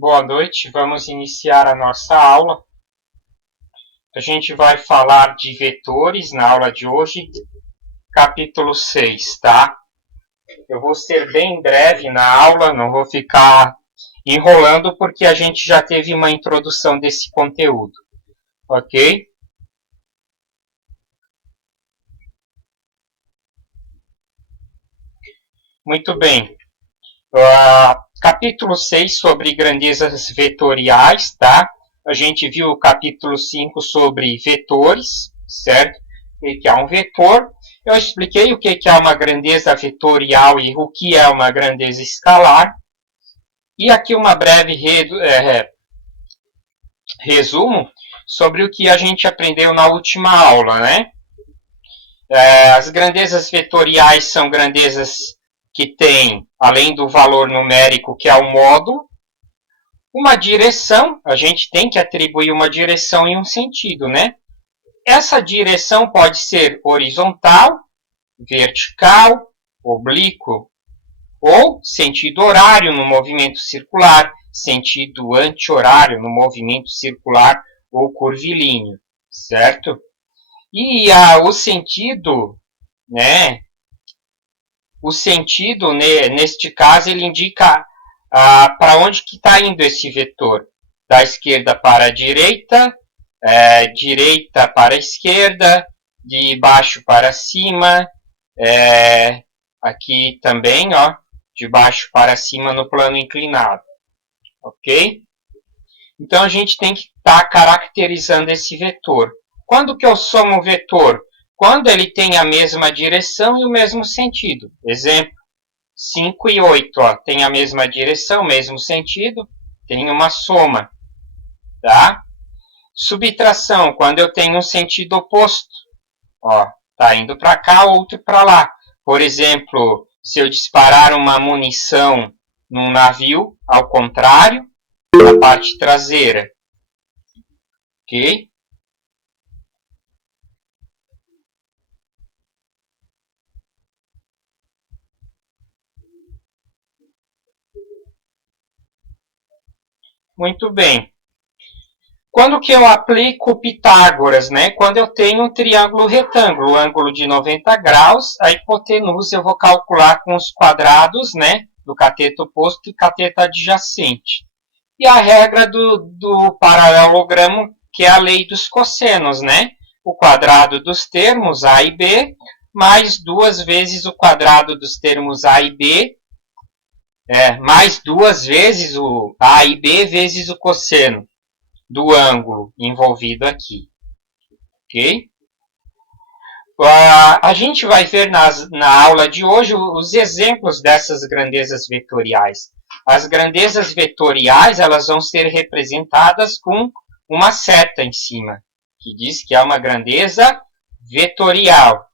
Boa noite, vamos iniciar a nossa aula. A gente vai falar de vetores na aula de hoje, capítulo 6, tá? Eu vou ser bem breve na aula, não vou ficar enrolando porque a gente já teve uma introdução desse conteúdo, ok? Muito bem. Capítulo 6 sobre grandezas vetoriais, tá? A gente viu o capítulo 5 sobre vetores, certo? O que é um vetor? Eu expliquei o que é uma grandeza vetorial e o que é uma grandeza escalar. E aqui uma breve resumo sobre o que a gente aprendeu na última aula, né? As grandezas vetoriais são grandezas que têm, além do valor numérico, que é o módulo, uma direção. A gente tem que atribuir uma direção em um sentido, né? Essa direção pode ser horizontal, vertical, oblíquo, ou sentido horário no movimento circular, sentido anti-horário no movimento circular ou curvilíneo, certo? E o sentido, né? O sentido, neste caso, ele indica para onde que está indo esse vetor. Da esquerda para a direita, direita para a esquerda, de baixo para cima, aqui também, ó, de baixo para cima no plano inclinado, ok? Então a gente tem que estar caracterizando esse vetor. Quando que eu somo o vetor? Quando ele tem a mesma direção e o mesmo sentido. Exemplo, 5 e 8, ó, tem a mesma direção, mesmo sentido, tem uma soma, tá? Subtração, quando eu tenho um sentido oposto, ó, tá indo para cá, outro para lá. Por exemplo, se eu disparar uma munição num navio, ao contrário, na parte traseira, ok? Muito bem. Quando que eu aplico Pitágoras, né? Quando eu tenho um triângulo retângulo, ângulo de 90 graus, a hipotenusa eu vou calcular com os quadrados, né? Do cateto oposto e cateto adjacente. E a regra do paralelogramo, que é a lei dos cossenos, né? O quadrado dos termos A e B, mais duas vezes o quadrado dos termos A e B, mais duas vezes o A e B vezes o cosseno do ângulo envolvido aqui, ok? A gente vai ver na aula de hoje os exemplos dessas grandezas vetoriais. As grandezas vetoriais, elas vão ser representadas com uma seta em cima, que diz que é uma grandeza vetorial,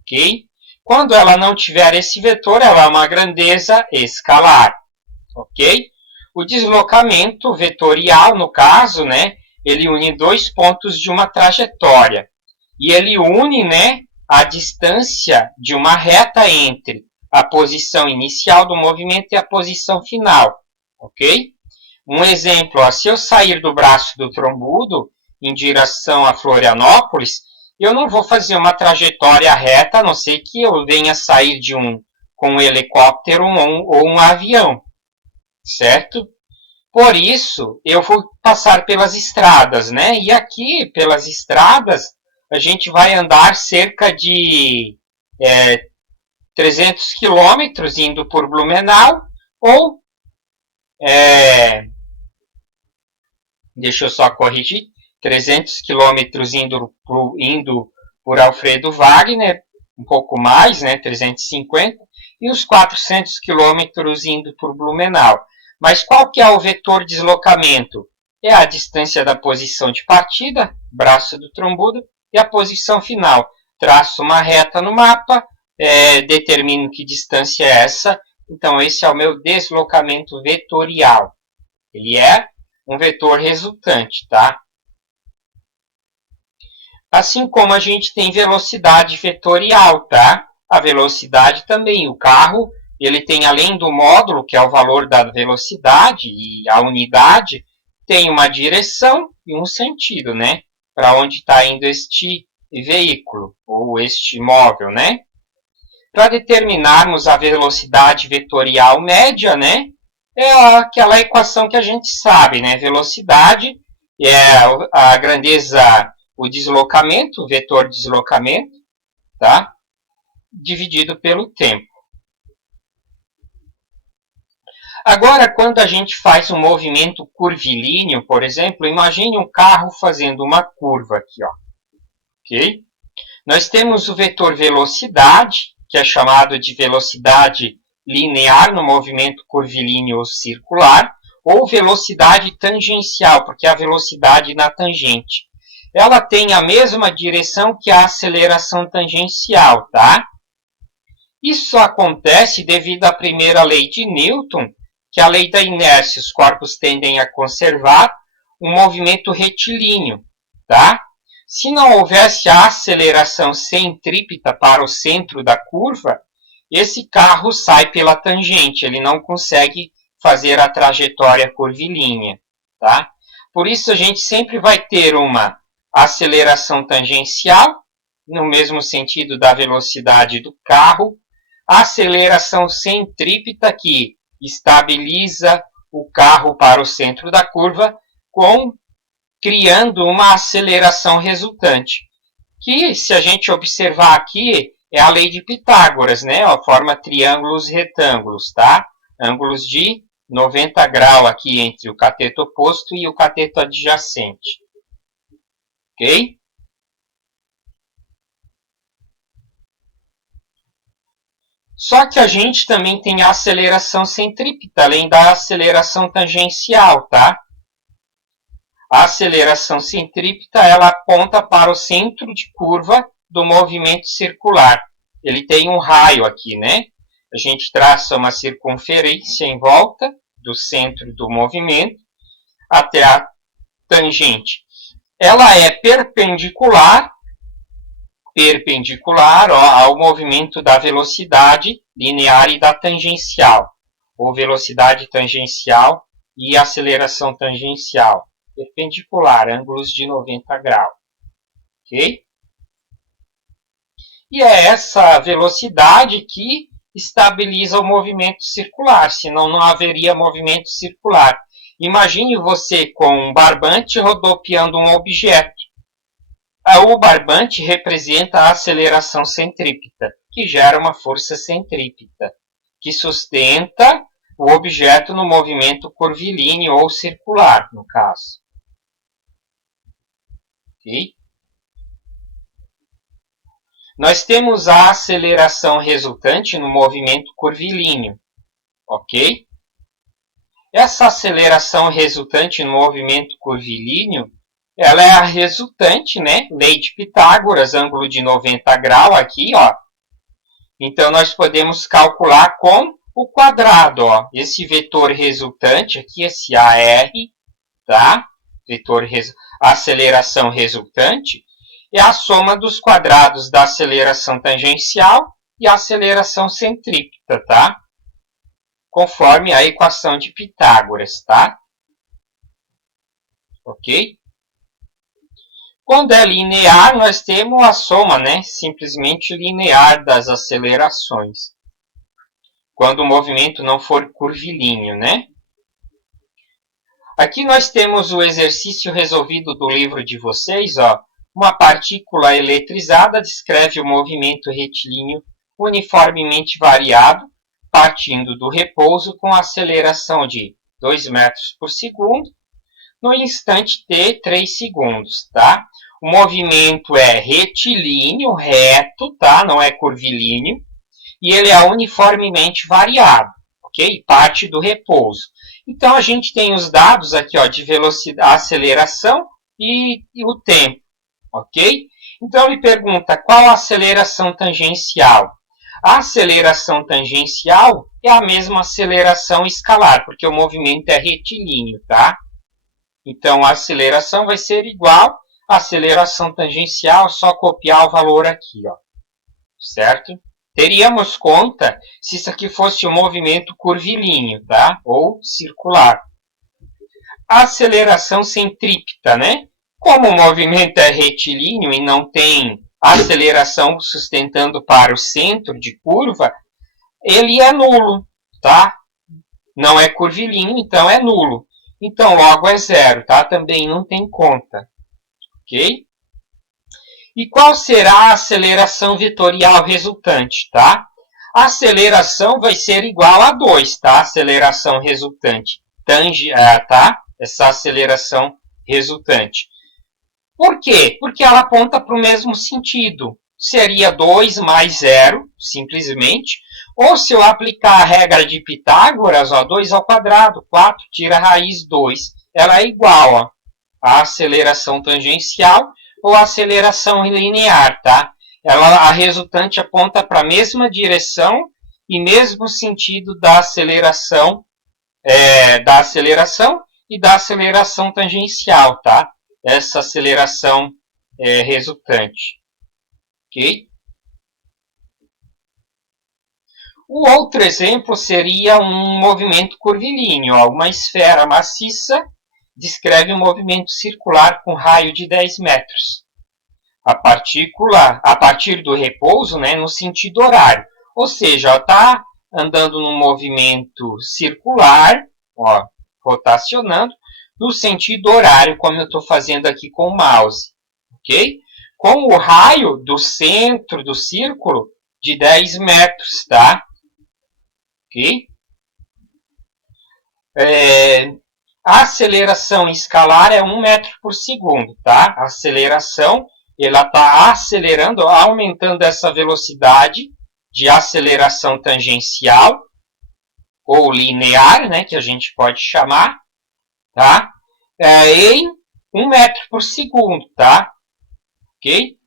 ok? Quando ela não tiver esse vetor, ela é uma grandeza escalar, ok? O deslocamento vetorial, no caso, né, ele une dois pontos de uma trajetória. E ele une, né, a distância de uma reta entre a posição inicial do movimento e a posição final, ok? Um exemplo, ó, se eu sair do braço do Trombudo em direção a Florianópolis, eu não vou fazer uma trajetória reta, a não ser que eu venha sair com um helicóptero ou um avião, certo? Por isso, eu vou passar pelas estradas, né? E aqui, pelas estradas, a gente vai andar cerca de 300 quilômetros indo por Blumenau, ou, deixa eu só corrigir, 300 quilômetros indo por Alfredo Wagner, um pouco mais, né? 350, e os 400 quilômetros indo por Blumenau. Mas qual que é o vetor de deslocamento? É a distância da posição de partida, braço do trombudo, e a posição final. Traço uma reta no mapa, determino que distância é essa. Então, esse é o meu deslocamento vetorial. Ele é um vetor resultante, tá? Assim como a gente tem velocidade vetorial, tá? A velocidade também. O carro, ele tem, além do módulo, que é o valor da velocidade e a unidade, tem uma direção e um sentido, né? Para onde está indo este veículo ou este móvel, né? Para determinarmos a velocidade vetorial média, né? É aquela equação que a gente sabe, né? Velocidade é a grandeza, o deslocamento, o vetor deslocamento, tá? Dividido pelo tempo. Agora, quando a gente faz um movimento curvilíneo, por exemplo, imagine um carro fazendo uma curva aqui, ó. Ok? Nós temos o vetor velocidade, que é chamado de velocidade linear no movimento curvilíneo ou circular, ou velocidade tangencial, porque é a velocidade na tangente. Ela tem a mesma direção que a aceleração tangencial, tá? Isso acontece devido à primeira lei de Newton, que é a lei da inércia. Os corpos tendem a conservar um movimento retilíneo, tá? Se não houvesse a aceleração centrípeta para o centro da curva, esse carro sai pela tangente, ele não consegue fazer a trajetória curvilínea, tá? Por isso a gente sempre vai ter uma aceleração tangencial, no mesmo sentido da velocidade do carro, a aceleração centrípeta que estabiliza o carro para o centro da curva, criando uma aceleração resultante, que, se a gente observar aqui, é a lei de Pitágoras, né? Ó, forma triângulos e retângulos, tá? Ângulos de 90 graus aqui entre o cateto oposto e o cateto adjacente. Ok? Só que a gente também tem a aceleração centrípeta, além da aceleração tangencial, tá? A aceleração centrípeta, ela aponta para o centro de curva do movimento circular. Ele tem um raio aqui, né? A gente traça uma circunferência em volta do centro do movimento até a tangente. Ela é perpendicular ao movimento da velocidade linear e da tangencial, ou velocidade tangencial e aceleração tangencial. Perpendicular, ângulos de 90 graus. Ok? E é essa velocidade que estabiliza o movimento circular, senão não haveria movimento circular. Imagine você com um barbante rodopiando um objeto. O barbante representa a aceleração centrípeta, que gera uma força centrípeta, que sustenta o objeto no movimento curvilíneo ou circular, no caso. Okay? Nós temos a aceleração resultante no movimento curvilíneo. Ok? Essa aceleração resultante no movimento curvilíneo, ela é a resultante, né? Lei de Pitágoras, ângulo de 90 graus aqui, ó. Então, nós podemos calcular com o quadrado, ó. Esse vetor resultante aqui, esse AR, tá? Aceleração resultante, é a soma dos quadrados da aceleração tangencial e a aceleração centrípeta, tá? Conforme a equação de Pitágoras, tá? Ok? Quando é linear, nós temos a soma, né? Simplesmente linear das acelerações. Quando o movimento não for curvilíneo, né? Aqui nós temos o exercício resolvido do livro de vocês, ó. Uma partícula eletrizada descreve o movimento retilíneo uniformemente variado, partindo do repouso com aceleração de 2 metros por segundo, no instante t, 3 segundos, tá? O movimento é retilíneo, reto, tá? Não é curvilíneo, e ele é uniformemente variado, ok? Parte do repouso. Então, a gente tem os dados aqui, ó, de velocidade, aceleração e o tempo. Ok? Então, ele pergunta qual a aceleração tangencial. A aceleração tangencial é a mesma aceleração escalar, porque o movimento é retilíneo, tá? Então, a aceleração vai ser igual à aceleração tangencial, só copiar o valor aqui, ó. Certo? teríamos conta se isso aqui fosse um movimento curvilíneo, tá? Ou circular. A aceleração centrípeta, né? Como o movimento é retilíneo e não tem aceleração sustentando para o centro de curva, ele é nulo, tá? Não é curvilíneo, então é nulo. Então, logo é zero, tá? Também não tem conta, ok? E qual será a aceleração vetorial resultante, tá? A aceleração vai ser igual a 2, tá? A aceleração resultante. Tá? Essa aceleração resultante. Por quê? Porque ela aponta para o mesmo sentido. Seria 2 mais 0, simplesmente. Ou se eu aplicar a regra de Pitágoras, ó, 2 ao quadrado, 4, tira a raiz 2. Ela é igual à aceleração tangencial ou a aceleração linear, tá? A resultante aponta para a mesma direção e mesmo sentido da aceleração e da aceleração tangencial, tá? Essa aceleração resultante, ok? O outro exemplo seria um movimento curvilíneo. Uma esfera maciça descreve um movimento circular com raio de 10 metros. A partícula, a partir do repouso, né, no sentido horário. Ou seja, está andando num movimento circular, ó, rotacionando, no sentido horário, como eu estou fazendo aqui com o mouse. Ok? Com o raio do centro do círculo de 10 metros, tá? Ok? A aceleração escalar é 1 metro por segundo, tá? A aceleração, ela está acelerando, aumentando essa velocidade de aceleração tangencial ou linear, né, que a gente pode chamar, tá? Em 1 metro por segundo, tá? Ok?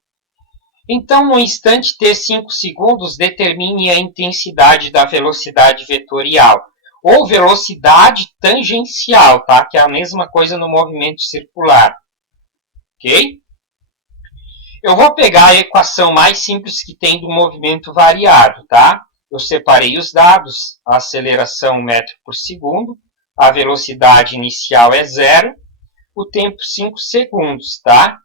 Então, no instante t 5 segundos, determine a intensidade da velocidade vetorial ou velocidade tangencial, tá? Que é a mesma coisa no movimento circular. Ok? Eu vou pegar a equação mais simples que tem do movimento variado, tá? Eu separei os dados, a aceleração 1 metro por segundo, a velocidade inicial é 0, o tempo 5 segundos, tá?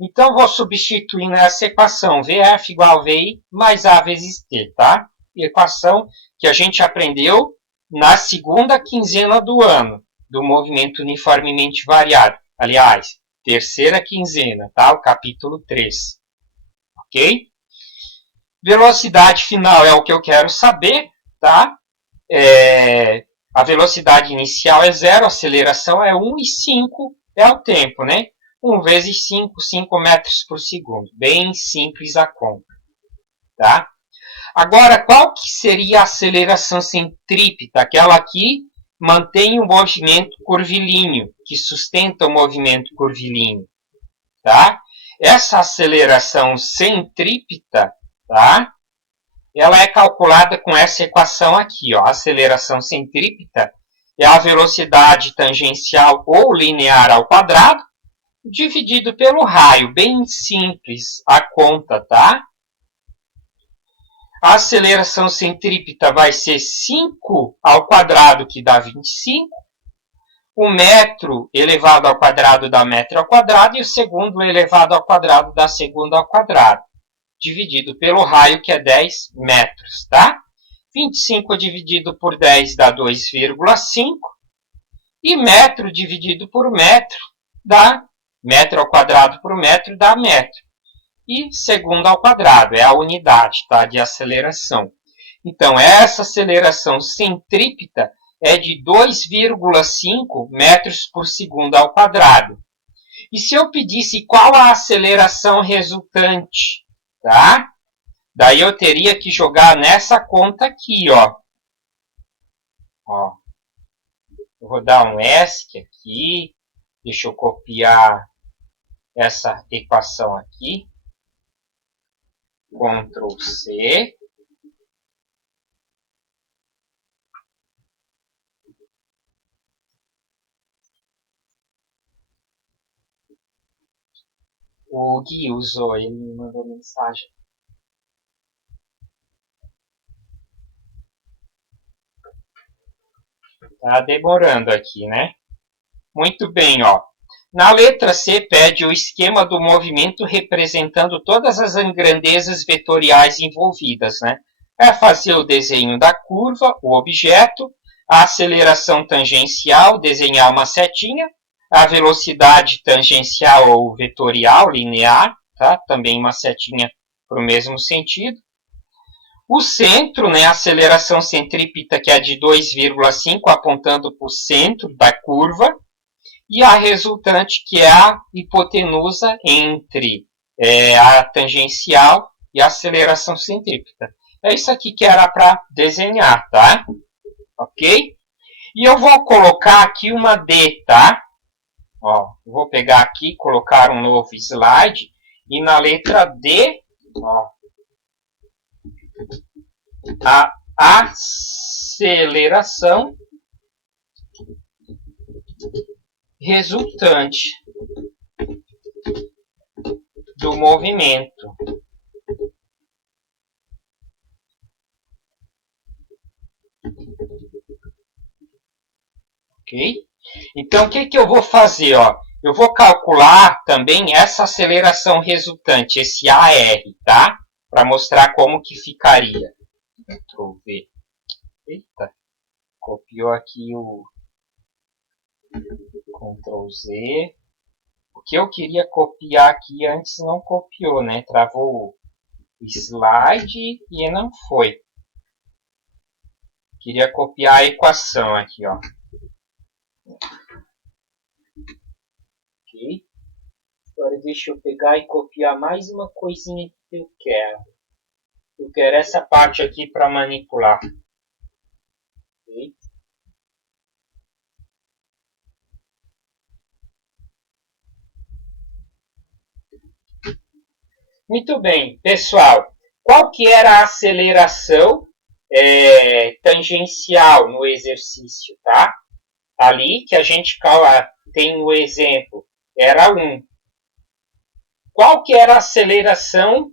Então, vou substituir nessa equação VF igual a VI mais A vezes T, tá? Equação que a gente aprendeu na segunda quinzena do ano, do movimento uniformemente variado. Aliás, terceira quinzena, tá? O capítulo 3. Ok? Velocidade final é o que eu quero saber, tá? A velocidade inicial é 0, a aceleração é 1 e 5 é o tempo, né? 1 vezes 5, 5 metros por segundo. Bem simples a conta. Tá? Agora, qual que seria a aceleração centrípeta? Aquela aqui mantém o movimento curvilíneo, que sustenta o movimento curvilíneo. Tá? Essa aceleração centrípeta, tá? Ela é calculada com essa equação aqui. Ó. A aceleração centrípeta é a velocidade tangencial ou linear ao quadrado, dividido pelo raio, bem simples a conta, tá? A aceleração centrípeta vai ser 5 ao quadrado, que dá 25. O metro elevado ao quadrado dá metro ao quadrado, e o segundo elevado ao quadrado dá segundo ao quadrado, dividido pelo raio, que é 10 metros, tá? 25 dividido por 10 dá 2,5. E metro dividido por metro dá metro ao quadrado por metro dá metro. E segundo ao quadrado é a unidade, tá, de aceleração. Então, essa aceleração centrípeta é de 2,5 metros por segundo ao quadrado. E se eu pedisse qual a aceleração resultante, tá? Daí eu teria que jogar nessa conta aqui, ó. Eu vou dar um ESC aqui. Deixa eu copiar essa equação aqui. Ctrl C. O Gui usou, ele me mandou mensagem. Tá demorando aqui, né? Muito bem, ó. Na letra C, pede o esquema do movimento representando todas as grandezas vetoriais envolvidas, né? É fazer o desenho da curva, o objeto, a aceleração tangencial, desenhar uma setinha, a velocidade tangencial ou vetorial, linear, tá? Também uma setinha para o mesmo sentido. O centro, né, a aceleração centrípeta, que é de 2,5, apontando para o centro da curva, e a resultante, que é a hipotenusa entre a tangencial e a aceleração centrípeta. É isso aqui que era para desenhar, tá? Ok? E eu vou colocar aqui uma D, tá? Ó, vou pegar aqui, colocar um novo slide, e na letra D, ó, a aceleração resultante do movimento. Ok? Então, o que eu vou fazer? Ó? Eu vou calcular também essa aceleração resultante, esse AR, tá? Para mostrar como que ficaria. Ctrl V. Eita, copiou aqui o Ctrl Z. O que eu queria copiar aqui antes não copiou, né? Travou o slide e não foi. Queria copiar a equação aqui, ó. Ok. Agora deixa eu pegar e copiar mais uma coisinha que eu quero. Eu quero essa parte aqui para manipular. Ok. Muito bem, pessoal. Qual que era a aceleração tangencial no exercício, tá? Ali que a gente tem o exemplo, era 1. Qual que era a aceleração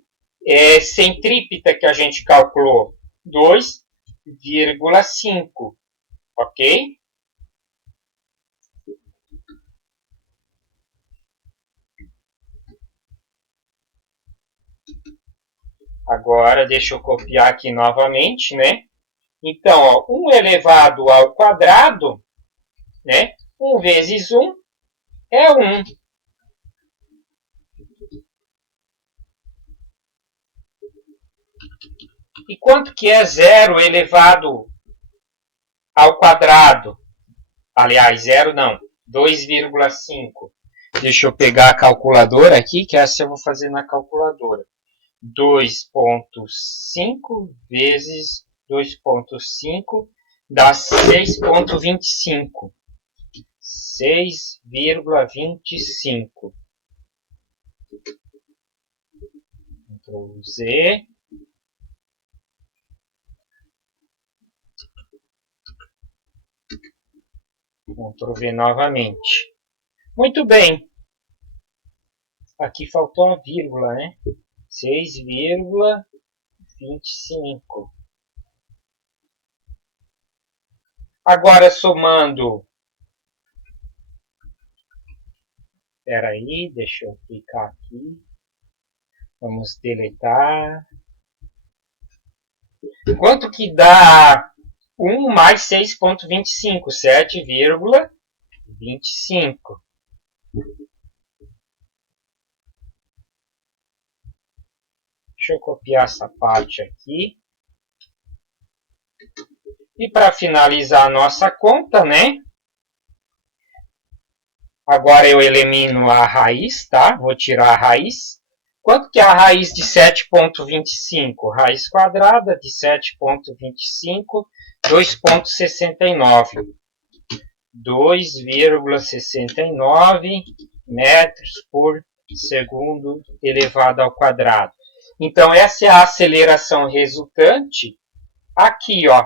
centrípeta que a gente calculou? 2,5, ok? Agora, deixa eu copiar aqui novamente, né? Então, ó, 1 elevado ao quadrado, né? 1 vezes 1 é 1. E quanto que é 0 elevado ao quadrado? Aliás, 0 não, 2,5. Deixa eu pegar a calculadora aqui, que essa eu vou fazer na calculadora. 2,5 vezes 2,5 dá 6,25. 6,25. Ctrl Z. Ctrl V novamente. Muito bem. Aqui faltou uma vírgula, né? 6,25. Agora somando. Espera aí, deixa eu clicar aqui. Vamos deletar. Quanto que dá 1 mais 6,25? 7,25. Deixa eu copiar essa parte aqui. E para finalizar a nossa conta, né? Agora eu elimino a raiz, tá? Vou tirar a raiz. Quanto que é a raiz de 7,25? Raiz quadrada de 7,25, 2,69. 2,69 metros por segundo elevado ao quadrado. Então, essa é a aceleração resultante aqui, ó.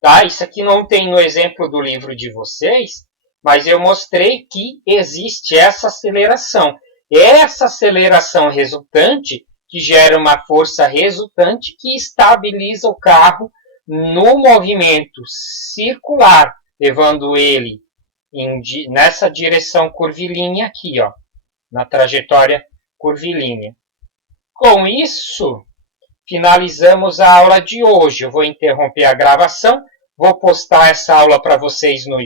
Tá? Isso aqui não tem no exemplo do livro de vocês, mas eu mostrei que existe essa aceleração. Essa aceleração resultante que gera uma força resultante que estabiliza o carro no movimento circular, levando ele nessa direção curvilínea aqui, ó, na trajetória curvilínea. Com isso, finalizamos a aula de hoje. Eu vou interromper a gravação, vou postar essa aula para vocês no